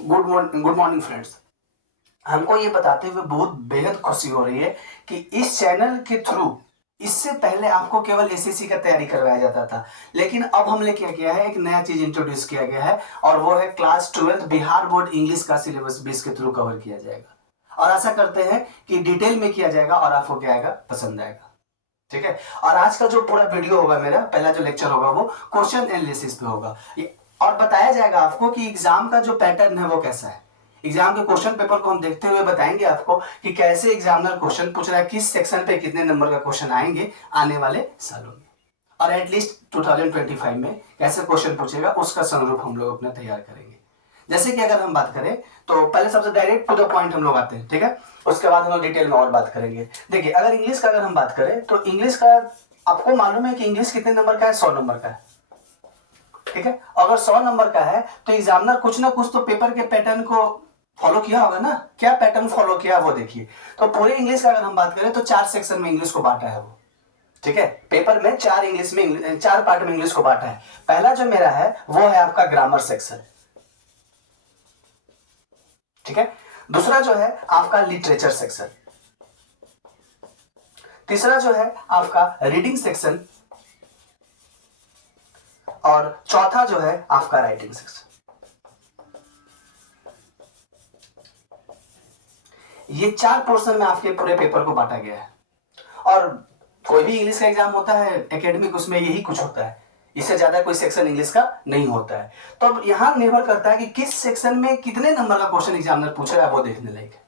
Good morning friends. हमको ये बताते हुए बहुत बेहद खुशी हो रही है कि इस चैनल के थ्रू इससे पहले आपको केवल एसएससी का तैयारी करवाया जाता था, लेकिन अब हमने क्या किया है, एक नया चीज इंट्रोड्यूस किया गया है और वो है क्लास 12 बिहार बोर्ड इंग्लिश का सिलेबस भी इसके थ्रू कवर किया जाएगा। और आशा करते हैं कि डिटेल में किया जाएगा और आपको क्या आएगा, पसंद आएगा। ठीक है। और आज का जो पूरा वीडियो होगा, मेरा पहला जो लेक्चर होगा वो क्वेश्चन एनालिसिस पे होगा और बताया जाएगा आपको कि एग्जाम का जो पैटर्न है वो कैसा है। एग्जाम के क्वेश्चन पेपर को हम देखते हुए बताएंगे आपको कि कैसे एग्जामिनर क्वेश्चन पूछ रहा है, किस सेक्शन पे कितने नंबर का क्वेश्चन आएंगे आने वाले सालों में, और एटलीस्ट 2025 में कैसे क्वेश्चन पूछेगा उसका संरूप हम लोग अपना तैयार करेंगे। जैसे कि अगर हम बात करें तो पहले सबसे डायरेक्ट टू द पॉइंट हम लोग आते हैं, ठीक है। उसके बाद हम लोग डिटेल में और बात करेंगे। देखिए, अगर इंग्लिश का अगर हम बात करें तो इंग्लिश का आपको मालूम है कि इंग्लिश कितने नंबर का है, 100 नंबर का है, ठीक है। अगर 100 नंबर का है तो एग्जामिनर कुछ ना कुछ तो पेपर के पैटर्न को फॉलो किया होगा ना। क्या पैटर्न फॉलो किया वो देखिए। तो पूरे इंग्लिश का अगर हम बात करें तो 4 सेक्शन में इंग्लिश को बांटा है वो, ठीक है। पेपर में 4 पार्ट में इंग्लिश को बांटा है। पहला जो मेरा है वो है आपका ग्रामर सेक्शन, ठीक है। दूसरा जो है आपका लिटरेचर सेक्शन, तीसरा जो है आपका रीडिंग सेक्शन, और चौथा जो है आपका राइटिंग सेक्शन। ये 4 पोर्शन में आपके पूरे पेपर को बांटा गया है। और कोई भी इंग्लिश का एग्जाम होता है एकेडमिक, उसमें यही कुछ होता है, इससे ज्यादा कोई सेक्शन इंग्लिश का नहीं होता है। तो अब यहां निर्भर करता है कि किस सेक्शन में कितने नंबर का क्वेश्चन एग्जामिनर पूछ रहा है, वो देखने लायक है।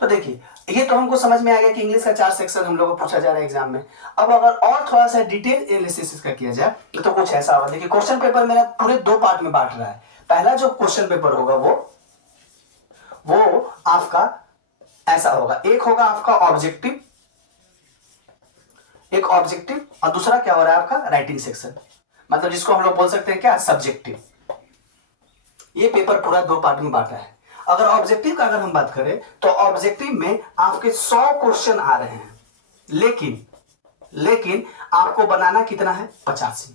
तो देखिए, ये तो हमको समझ में आ गया कि इंग्लिश का 4 सेक्शन हम लोगों को पूछा जा रहा है एग्जाम में। अब अगर और थोड़ा सा डिटेल एनालिसिस इसका किया जाए तो कुछ ऐसा होगा। देखिए, क्वेश्चन पेपर मेरा पूरे 2 पार्ट में बांट रहा है। पहला जो क्वेश्चन पेपर होगा वो आपका ऐसा होगा, एक होगा आपका ऑब्जेक्टिव, एक ऑब्जेक्टिव, और दूसरा क्या हो रहा है आपका राइटिंग सेक्शन, मतलब जिसको हम लोग बोल सकते हैं क्या, सब्जेक्टिव। ये पेपर पूरा 2 पार्ट में बांटा है। अगर ऑब्जेक्टिव का अगर हम बात करें तो ऑब्जेक्टिव में आपके 100 क्वेश्चन आ रहे हैं, लेकिन आपको बनाना कितना है, 85।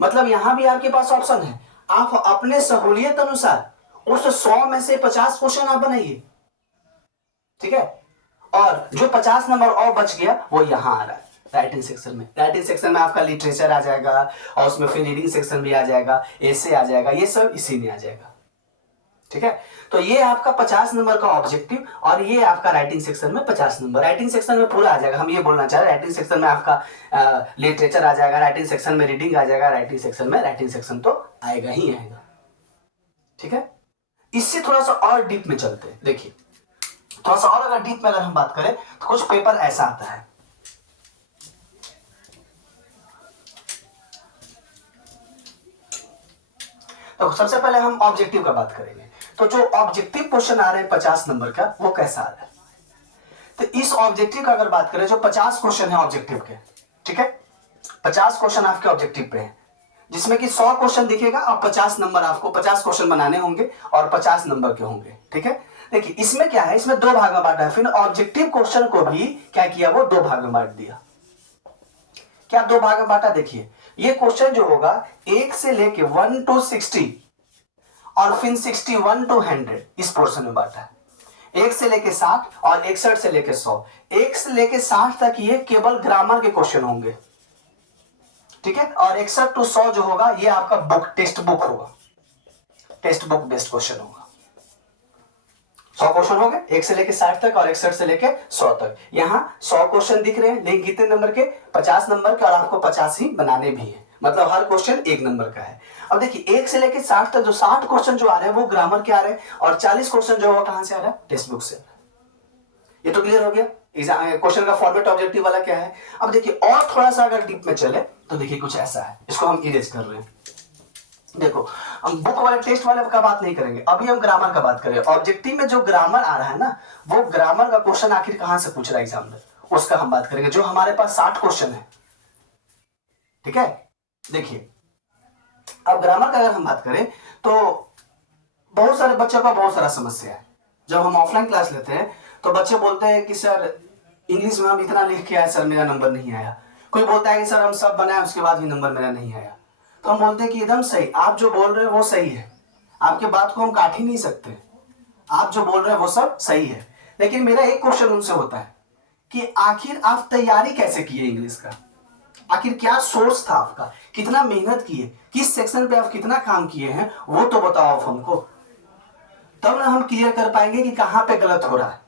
मतलब यहां भी आपके पास ऑप्शन है, आप अपने सहूलियत अनुसार उस 100 में से 50 क्वेश्चन आप बनाइए, ठीक है। और जो 50 नंबर और बच गया वो यहां आ रहा है राइटिंग सेक्शन में। राइटिंग सेक्शन में आपका लिटरेचर आ जाएगा और उसमें फिर रीडिंग सेक्शन भी आ जाएगा, एसे आ जाएगा, ये सब इसी में आ जाएगा, ठीक है। तो ये आपका 50 नंबर का ऑब्जेक्टिव और ये आपका राइटिंग सेक्शन में 50 नंबर। राइटिंग सेक्शन में पूरा आ जाएगा, हम ये बोलना चाह रहे हैं, राइटिंग सेक्शन में आपका लिटरेचर आ जाएगा, राइटिंग सेक्शन में रीडिंग आ जाएगा, राइटिंग सेक्शन तो आएगा ही आएगा, ठीक है। इससे थोड़ा सा और डीप में चलते हैं। देखिए, थोड़ा सा और अगर डीप में अगर हम बात करें तो कुछ पेपर ऐसा आता है। तो सबसे पहले हम ऑब्जेक्टिव का बात करेंगे। तो जो ऑब्जेक्टिव क्वेश्चन आ रहे हैं 50 नंबर का, वो कैसा आ रहा है। तो इस ऑब्जेक्टिव का अगर बात करें, जो 50 क्वेश्चन है ऑब्जेक्टिव के, ठीक है, 50 क्वेश्चन आपके ऑब्जेक्टिव पे है, जिसमें कि 100 क्वेश्चन दिखेगा और 50 नंबर, आपको 50 क्वेश्चन बनाने होंगे और 50 नंबर के होंगे, ठीक है। देखिए, इसमें क्या है, इसमें 2 भाग में बांटा है। फिर ऑब्जेक्टिव क्वेश्चन को भी क्या किया, वो 2 भाग में बांट दिया। क्या 2 भाग में बांटा, देखिए, ये क्वेश्चन जो होगा 1 से लेके 1 to 60 और फिर 61 to 100 इस पोर्शन में बांटा है। 1 से लेके 60 और 61 से लेके 100। 1 से लेके 60 तक ये केवल ग्रामर के क्वेश्चन होंगे, ठीक है। और 61 to 100 जो होगा ये आपका बुक, टेक्स्ट बुक होगा, टेक्स्ट बुक बेस्ड क्वेश्चन होगा। 100 क्वेश्चन हो गए 1 से लेके 60 तक और 61 से लेके 100 तक। यहां 100 क्वेश्चन दिख रहे हैं, लेकिन कितने नंबर के, 50 नंबर के, और आपको 50 ही बनाने भी है, मतलब हर क्वेश्चन 1 नंबर का है। अब देखिए, 1 से लेके 60 तक जो 60 क्वेश्चन जो आ रहे हैं वो ग्रामर के आ रहे हैं, और 40 क्वेश्चन जो है कहां से आ रहा है, टेक्स्ट बुक से। ये तो क्लियर हो गया क्वेश्चन का फॉर्मेट ऑब्जेक्टिव वाला क्या है। अब देखिए, और थोड़ा सा अगर डीप में चले तो देखिए कुछ ऐसा है, इसको हम इरेज कर रहे हैं। देखो, हम बुक वाले टेस्ट वाले का बात नहीं करेंगे, अभी हम ग्रामर का बात करें। ऑब्जेक्टिव में जो ग्रामर आ रहा है ना, वो ग्रामर का क्वेश्चन आखिर कहां से पूछ रहा है एग्जामिनर, उसका हम बात करेंगे, जो हमारे पास 60 क्वेश्चन है, ठीक है। देखिए, अब ग्रामर का अगर हम बात करें तो बहुत सारे बच्चों का बहुत सारा समस्या है। जब हम ऑफलाइन क्लास लेते हैं तो बच्चे बोलते हैं कि सर इंग्लिश में हम इतना लिख के आए, सर मेरा नंबर नहीं आया। कोई बोलता है कि सर हम सब बनाए उसके बाद भी नंबर मेरा नहीं आया। तो हम बोलते हैं कि एकदम सही, आप जो बोल रहे हो वो सही है, आपके बात को हम काट ही नहीं सकते। आप जो बोल रहे हैं वो सब सही है, लेकिन मेरा एक क्वेश्चन उनसे होता है कि आखिर आप तैयारी कैसे किए इंग्लिश का, आखिर क्या सोर्स था आपका, कितना मेहनत किए, किस सेक्शन पे आप कितना काम किए हैं, वो तो बताओ आप हमको, तब ना हम क्लियर कर पाएंगे कि कहां पे गलत हो रहा है।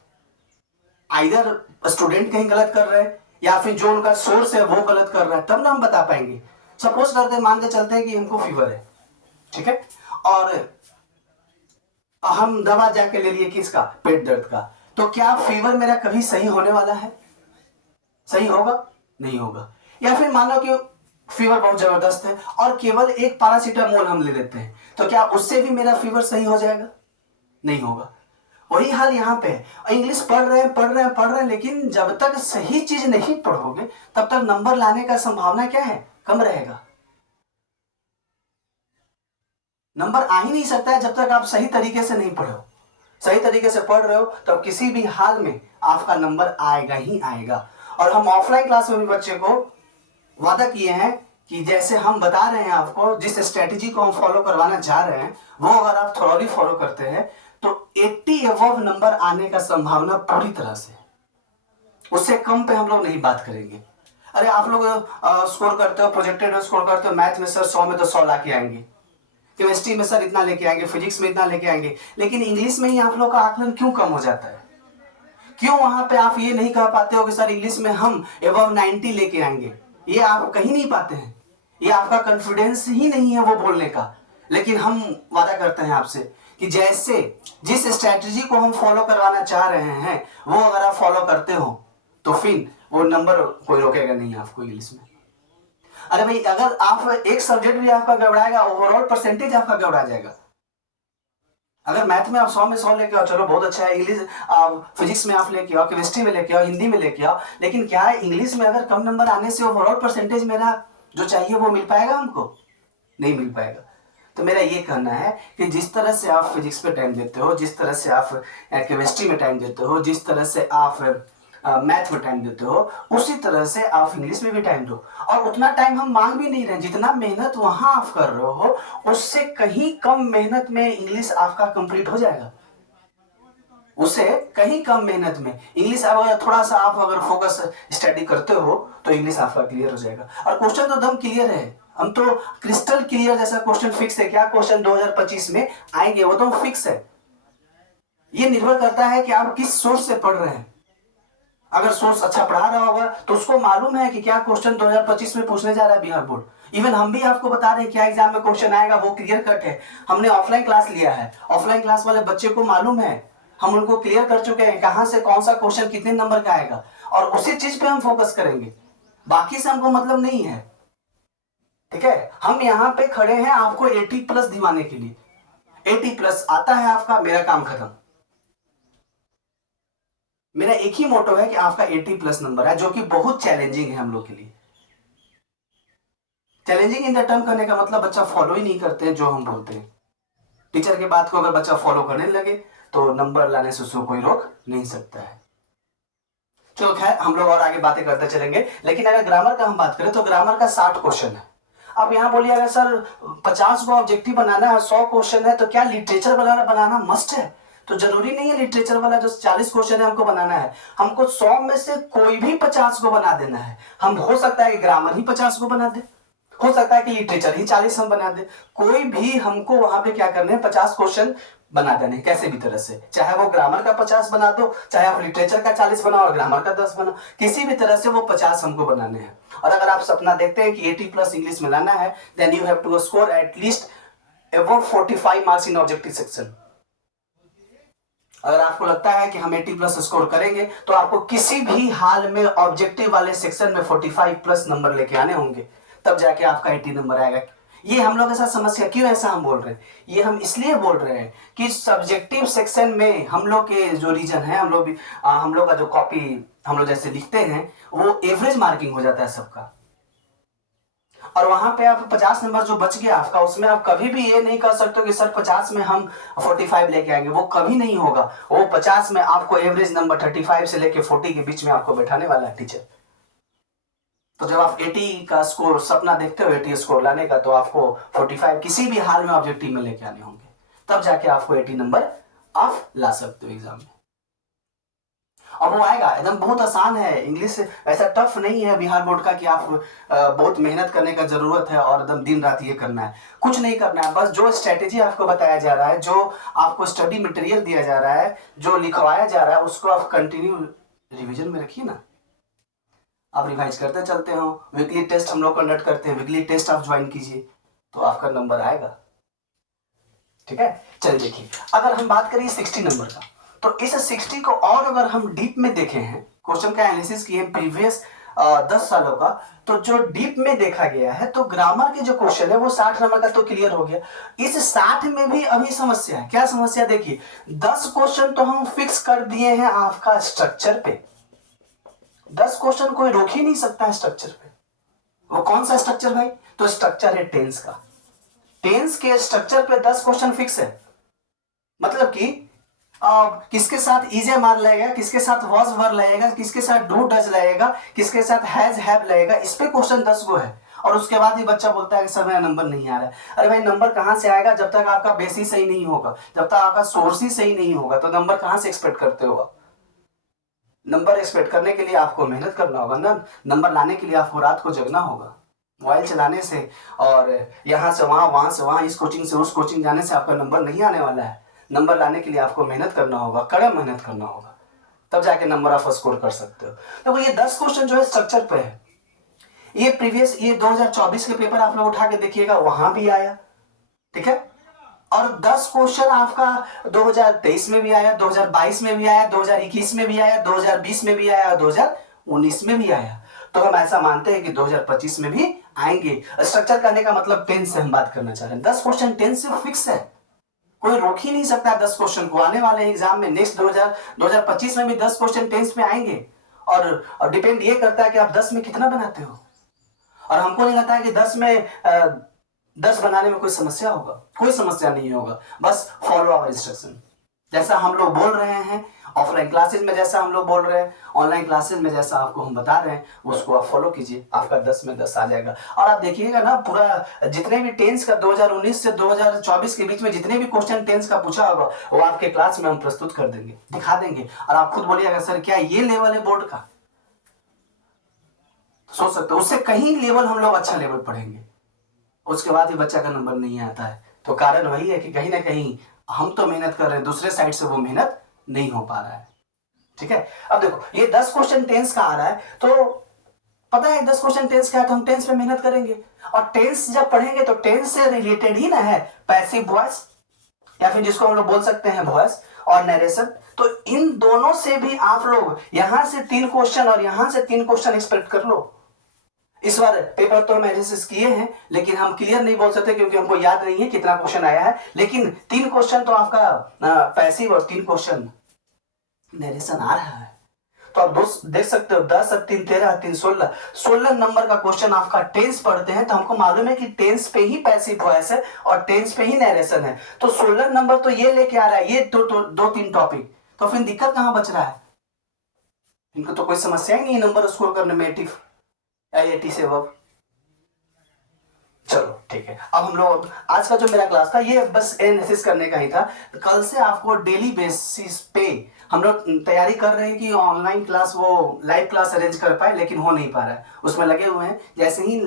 आइदर स्टूडेंट कहीं गलत कर रहे हैं या फिर जो उनका सोर्स है वो गलत कर रहा है, तब ना हम बता पाएंगे। सपोज करते मान के चलते हैं कि हमको फीवर है, ठीक है, और हम दवा जाके ले लिए किसका, पेट दर्द का, तो क्या फीवर मेरा कभी सही होने वाला है? सही होगा? नहीं होगा। या फिर मान लो कि फीवर बहुत जबरदस्त है और केवल एक पैरासीटामोल हम ले लेते हैं, तो क्या उससे भी मेरा फीवर सही हो जाएगा? नहीं होगा। वही हाल यहाँ पे है। इंग्लिश पढ़ रहे हैं, लेकिन जब तक सही चीज नहीं पढ़ोगे तब तक नंबर लाने का संभावना क्या है, कम रहेगा। नंबर आ ही नहीं सकता है जब तक आप सही तरीके से नहीं पढ़ो। सही तरीके से पढ़ रहे हो तो किसी भी हाल में आपका नंबर आएगा ही आएगा। और हम ऑफलाइन क्लास में भी बच्चे को वादा किए हैं कि जैसे हम बता रहे हैं आपको, जिस स्ट्रेटेजी को हम फॉलो करवाना चाह रहे हैं, वो अगर आप थॉरोली फॉलो करते हैं तो 80 अबव नंबर आने का संभावना पूरी तरह से। उससे कम पे हम लोग नहीं बात करेंगे। अरे आप लोग स्कोर करते हो, प्रोजेक्टेड स्कोर करते हो, मैथ में सर 100 में तो 100 ला के आएंगे, केमिस्ट्री में सर इतना लेके आएंगे, फिजिक्स में इतना लेके आएंगे, लेकिन इंग्लिश में ही आप लोग का आकलन क्यों कम हो जाता है? क्यों वहां पे आप ये नहीं कह पाते हो कि सर इंग्लिश में हम एबव 90 लेके आएंगे? ये आप कहीं नहीं पाते हैं। ये आपका कॉन्फिडेंस ही नहीं है वो बोलने का। लेकिन हम वादा करते हैं आपसे कि जैसे जिस स्ट्रैटेजी को हम फॉलो करवाना चाह रहे हैं वो अगर आप फॉलो करते हो तो फिर वो नंबर कोई रोकेगा नहीं आपको इंग्लिश में। अरे भाई, अगर आप एक सब्जेक्ट भी आपका गड़बड़ाएगा, ओवरऑल परसेंटेज आपका गड़बड़ा जाएगा। अगर मैथ में आप 100 में 100 लेके आओ, चलो बहुत अच्छा है, इंग्लिश फिजिक्स में आप लेके आओ, केमिस्ट्री में लेके आओ, हिंदी में लेके आओ, लेकिन क्या है, इंग्लिश में अगर कम नंबर आने से ओवरऑल परसेंटेज मेरा जो चाहिए वो मिल पाएगा हमको? नहीं मिल पाएगा। तो मेरा ये कहना है कि जिस तरह से आप फिजिक्स पे टाइम देते हो, जिस तरह से आप केमिस्ट्री में टाइम देते हो, जिस तरह से आप मैथ में टाइम देते हो, उसी तरह से आप इंग्लिश में भी टाइम दो। और उतना टाइम हम मांग भी नहीं रहे, जितना मेहनत वहां आप कर रहे हो उससे कहीं कम मेहनत में इंग्लिश आपका कंप्लीट हो जाएगा। उससे कहीं कम मेहनत में इंग्लिश अगर थोड़ा सा आप अगर फोकस स्टडी करते हो तो इंग्लिश आपका क्लियर हो जाएगा। और क्वेश्चन तो एकदम क्लियर है, हम तो क्रिस्टल क्लियर जैसा क्वेश्चन फिक्स है। क्या क्वेश्चन 2025 में आएंगे वो तो फिक्स है। ये निर्भर करता है कि आप किस सोर्स से पढ़ रहे हैं। अगर सोर्स अच्छा पढ़ा रहा होगा तो उसको मालूम है कि क्या क्वेश्चन 2025 में पूछने जा रहा है बिहार बोर्ड। इवन हम भी आपको बता रहे हैं क्या एग्जाम में क्वेश्चन आएगा, वो क्लियर कट है। हमने ऑफलाइन क्लास लिया है, ऑफलाइन क्लास वाले बच्चे को मालूम है, हम उनको क्लियर कर चुके हैं कहां से कौन सा क्वेश्चन कितने नंबर का आएगा, और उसी चीज पे हम फोकस करेंगे, बाकी से हमको मतलब नहीं है। ठीक है, हम यहाँ पे खड़े हैं आपको 80+ दिवाने के लिए। 80+ आता है आपका, मेरा काम खत्म। मेरा एक ही मोटो है कि आपका 80+ नंबर है, जो कि बहुत चैलेंजिंग है हम लोग के लिए। चैलेंजिंग इन द टर्म करने का मतलब बच्चा फॉलो ही नहीं करते हैं जो हम बोलते हैं। टीचर की बात को अगर बच्चा फॉलो करने लगे तो नंबर लाने से उसको कोई रोक नहीं सकता है। चलो खैर, हम लोग और आगे बातें करते चलेंगे। लेकिन अगर ग्रामर का हम बात करें तो ग्रामर का 60 क्वेश्चन है। अब यहाँ बोलिए अगर सर 50 को ऑब्जेक्टिव बनाना है, 100 क्वेश्चन है, तो क्या लिटरेचर बनाना मस्ट है? तो जरूरी नहीं है लिटरेचर वाला जो 40 क्वेश्चन है हमको बनाना है। हमको 100 में से कोई भी 50 को बना देना है। हम हो सकता है कि ग्रामर ही 50 को बना दे, हो सकता है कि लिटरेचर ही 40 हम बना दे। कोई भी हमको वहां पे क्या करने हैं, 50 क्वेश्चन बना देने, कैसे भी तरह से, चाहे वो ग्रामर का 50 बना दो, चाहे आप लिटरेचर का 40 बनाओ और ग्रामर का 10 बनाओ, किसी भी तरह से वो 50 हमको बनाने हैं। और अगर आप सपना देखते हैं कि 80+ इंग्लिश में लाना है, then you have to score at least above 45 marks in objective section. अगर आपको लगता है कि हम 80+ स्कोर करेंगे तो आपको किसी भी हाल में ऑब्जेक्टिव वाले सेक्शन में 45+ नंबर लेके आने होंगे, तब जाके आपका 80 नंबर आएगा। ये हम लोग ऐसा समस्या क्यों ऐसा हम बोल रहे हैं, ये हम इसलिए बोल रहे हैं कि सब्जेक्टिव सेक्शन में हम लोग के जो रीजन है, हम लोग का जो कॉपी हम लोग जैसे लिखते हैं वो एवरेज मार्किंग हो जाता है सबका। और वहां पे आप 50 नंबर जो बच गया आपका, उसमें आप कभी भी ये नहीं कर सकते कि सर 50 में हम 45 लेके आएंगे, वो कभी नहीं होगा। वो 50 में आपको एवरेज नंबर 35 से लेके 40 के बीच में आपको बैठाने वाला है टीचर। तो जब आप 80 का स्कोर सपना देखते हो, 80 स्कोर लाने का, तो आपको 45 किसी भी हाल में ऑब्जेक्टिव में लेके आने होंगे। तब जाके आपको 80 नंबर आप ला सकते हो एग्जाम में। और वो आएगा एकदम, बहुत आसान है। इंग्लिश ऐसा टफ नहीं है बिहार बोर्ड का कि आप बहुत मेहनत करने का जरूरत है और एकदम दिन रात ये करना है। कुछ नहीं करना है, बस जो स्ट्रेटेजी आपको बताया जा रहा है, जो आपको स्टडी मटेरियल दिया जा रहा है, जो लिखवाया जा रहा है, उसको आप कंटिन्यू रिविजन में रखिए ना। आप रिवाइज करते चलते हो, वीकली टेस्ट हम लोग कंडक्ट करते हैं, वीकली टेस्ट आप ज्वाइन कीजिए तो आपका नंबर आएगा। ठीक है, चलिए देखिए, अगर हम बात करें 60 नंबर का, तो इस 60 को और अगर हम डीप में देखे हैं, क्वेश्चन का एनालिसिस किए प्रीवियस 10 सालों का, तो जो डीप में देखा गया है, तो ग्रामर के जो क्वेश्चन है वो 60 नंबर का तो क्लियर हो गया। इस 60 में भी अभी समस्या है। क्या समस्या? देखिए, 10 क्वेश्चन तो हम फिक्स कर दिए हैं आपका स्ट्रक्चर पे। 10 क्वेश्चन कोई रोक ही नहीं सकता है स्ट्रक्चर पे। वो कौन सा स्ट्रक्चर भाई? तो स्ट्रक्चर है टेंस का। टेंस के स्ट्रक्चर पे 10 क्वेश्चन फिक्स है। मतलब कि किसके साथ इजे मार लगेगा, किसके साथ वॉज वर लगेगा, किसके साथ डू डज लगेगा, किसके साथ हैज हैव लगेगा, इस पे क्वेश्चन 10 गो है। और उसके बाद ही बच्चा बोलता है कि सर मेरा नंबर नहीं आ रहा है। अरे भाई, नंबर कहां से आएगा जब तक आपका बेसिस सही नहीं होगा, जब तक आपका सोर्स ही सही नहीं होगा, तो नंबर कहां से एक्सपेक्ट करते हो? नंबर एक्सपेक्ट करने के लिए आपको मेहनत करना होगा ना। नंबर लाने के लिए आपको रात को जगना होगा। मोबाइल चलाने से और यहां से वहां से वहां, इस कोचिंग से उस कोचिंग जाने से आपका नंबर नहीं आने वाला है। नंबर लाने के लिए आपको मेहनत करना होगा, कड़म मेहनत करना होगा, तब जाके नंबर आप स्कोर कर सकते हो। देखो, ये 10 क्वेश्चन जो है स्ट्रक्चर पे है। ये प्रीवियस 2024 के पेपर आप लोग उठा के देखिएगा, वहां भी आया। ठीक है, और 10 क्वेश्चन आपका 2023 में भी आया, 2022 में भी आया, 2021 में भी आया, 2020 में भी आया और 2019 में भी आया। तो हम ऐसा मानते हैं कि 2025 में भी आएंगे। स्ट्रक्चर करने का मतलब टेंस से हम बात करना चाह रहे हैं। 10 क्वेश्चन टेंस से फिक्स है, कोई रोक ही नहीं सकता 10 क्वेश्चन को। आने वाले एग्जाम में नेक्स्ट 2025 में भी 10 क्वेश्चन टेंस में आएंगे। और डिपेंड ये करता है कि आप 10 में कितना बनाते हो। और हमको नहीं लगता है कि 10 में 10 बनाने में कोई समस्या होगा। कोई समस्या नहीं होगा, बस फॉलो आवर इंस्ट्रक्शन। जैसा हम लोग बोल रहे हैं ऑफलाइन क्लासेस में, जैसा हम लोग बोल रहे हैं ऑनलाइन क्लासेस में, जैसा आपको हम बता रहे हैं उसको आप फॉलो कीजिए, आपका 10 में 10 आ जाएगा। और आप देखिएगा ना, पूरा जितने भी टेंस का 2019 से 2024 के बीच में जितने भी क्वेश्चन टेंस का पूछा होगा, वो आपके क्लास में हम प्रस्तुत कर देंगे, दिखा देंगे। और आप खुद बोलिएगा सर क्या ये लेवल है बोर्ड का? सोच सकते हो, उससे कहीं लेवल हम लोग अच्छा लेवल पढ़ेंगे, उसके बाद ही बच्चा का नंबर नहीं आता है। तो कारण वही है कि कहीं ना कहीं हम तो मेहनत कर रहे हैं, दूसरे साइड से वो मेहनत नहीं हो पा रहा है। ठीक है, अब देखो, ये 10 क्वेश्चन टेंस का आ रहा है, तो पता है 10 क्वेश्चन टेंस का है, तो हम टेंस पे मेहनत करेंगे। और टेंस जब पढ़ेंगे तो टेंस से रिलेटेड ही ना है पैसिव वॉइस, या फिर जिसको हम लोग बोल सकते हैं वॉइस और नरेशन। तो इन दोनों से भी आप लोग यहां से 3 क्वेश्चन और यहां से 3 क्वेश्चन एक्सपेक्ट कर लो। इस बार पेपर तो हम एनालिसिस किए हैं, लेकिन हम क्लियर नहीं बोल सकते क्योंकि हमको याद नहीं है कितना क्वेश्चन आया है। लेकिन 3 क्वेश्चन तो आपका पैसिव और 3 क्वेश्चन नरेशन आ रहा है। तो आप दोस्त देख सकते हो, 10 और 3 13, 3 16 नंबर का क्वेश्चन आपका टेंस पढ़ते हैं, तो हमको मालूम है कि टेंस पे ही पैसिव वॉइस है और टेंस पे ही नरेशन है। तो 16 नंबर तो ये लेके आ रहा है, ये दो तीन टॉपिक, तो फिर दिक्कत कहां बच रहा है? इनको तो कोई समस्या ही नहीं नंबर स्कोर करने में 80 से अब। चलो ठीक है, अब हम लोग आज का जो मेरा क्लास था ये बस एनालिसिस करने का ही था। कल से आपको डेली बेसिस पे हम लोग तैयारी कर रहे हैं कि ऑनलाइन क्लास, वो लाइव क्लास अरेंज कर पाए, लेकिन हो नहीं पा रहा है, उसमें लगे हुए हैं। जैसे ही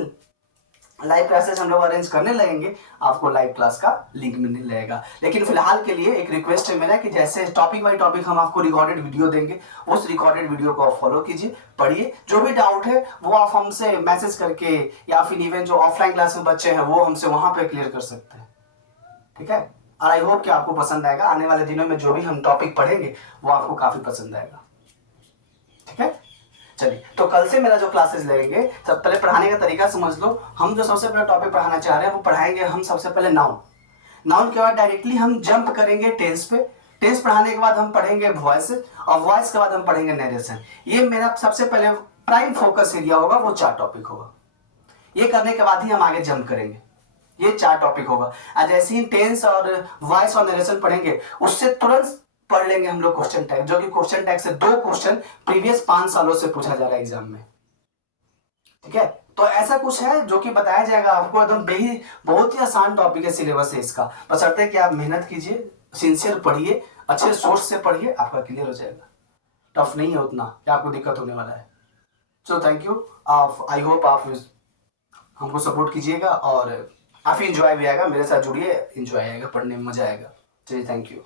लाइव क्लासेस हम लोग अरेंज करने लगेंगे, आपको लाइव क्लास का लिंक मिलने लगेगा। लेकिन फिलहाल के लिए एक रिक्वेस्ट है मेरा कि जैसे टॉपिक बाय टॉपिक हम आपको रिकॉर्डेड वीडियो देंगे, उस रिकॉर्डेड वीडियो को आप फॉलो कीजिए, पढ़िए। जो भी डाउट है वो आप हमसे मैसेज करके, या फिर इवन जो ऑफलाइन क्लास में बच्चे हैं वो हमसे वहां पे क्लियर कर सकते हैं। ठीक है, और आई होप कि आपको पसंद आएगा। आने वाले दिनों में जो भी हम टॉपिक पढ़ेंगे वो आपको काफी पसंद आएगा। ठीक है, चलिए, तो कल से मेरा जो क्लासेस लगेंगे, सब पहले पढ़ाने का तरीका समझ लो। हम जो सबसे पहले टॉपिक पढ़ाना चाह रहे हैं वो पढ़ाएंगे हम सबसे पहले नाउन। नाउन के बाद डायरेक्टली हम जंप करेंगे टेंस पे। टेंस पढ़ाने के बाद हम पढ़ेंगे वॉइस, और वॉइस के बाद हम पढ़ेंगे नरेशन। ये मेरा सबसे पहले प्राइम फोकस एरिया होगा, वो 4 टॉपिक होगा। ये करने के बाद ही हम आगे जंप करेंगे। ये 4 टॉपिक होगा। आज जैसे ही टेंस और वॉइस और नरेशन पढ़ेंगे, उससे तुरंत पढ़ लेंगे हम लोग क्वेश्चन टैग, जो कि क्वेश्चन टैग से 2 क्वेश्चन प्रीवियस 5 सालों से पूछा जा रहा है एग्जाम में। ठीक है, तो ऐसा कुछ है जो कि बताया जाएगा आपको, एकदम बहुत ही आसान टॉपिक है, सिलेबस है इसका। बशर्ते कि आप मेहनत कीजिए, सिंसियर पढ़िए, अच्छे सोर्स से पढ़िए, आपका क्लियर हो जाएगा। टफ नहीं है उतना कि आपको दिक्कत होने वाला है। So thank you. I hope आप हमको सपोर्ट कीजिएगा और काफ़ी इंजॉय भी आएगा, मेरे साथ जुड़िए, इंजॉय आएगा, पढ़ने में मजा आएगा। चलिए थैंक यू।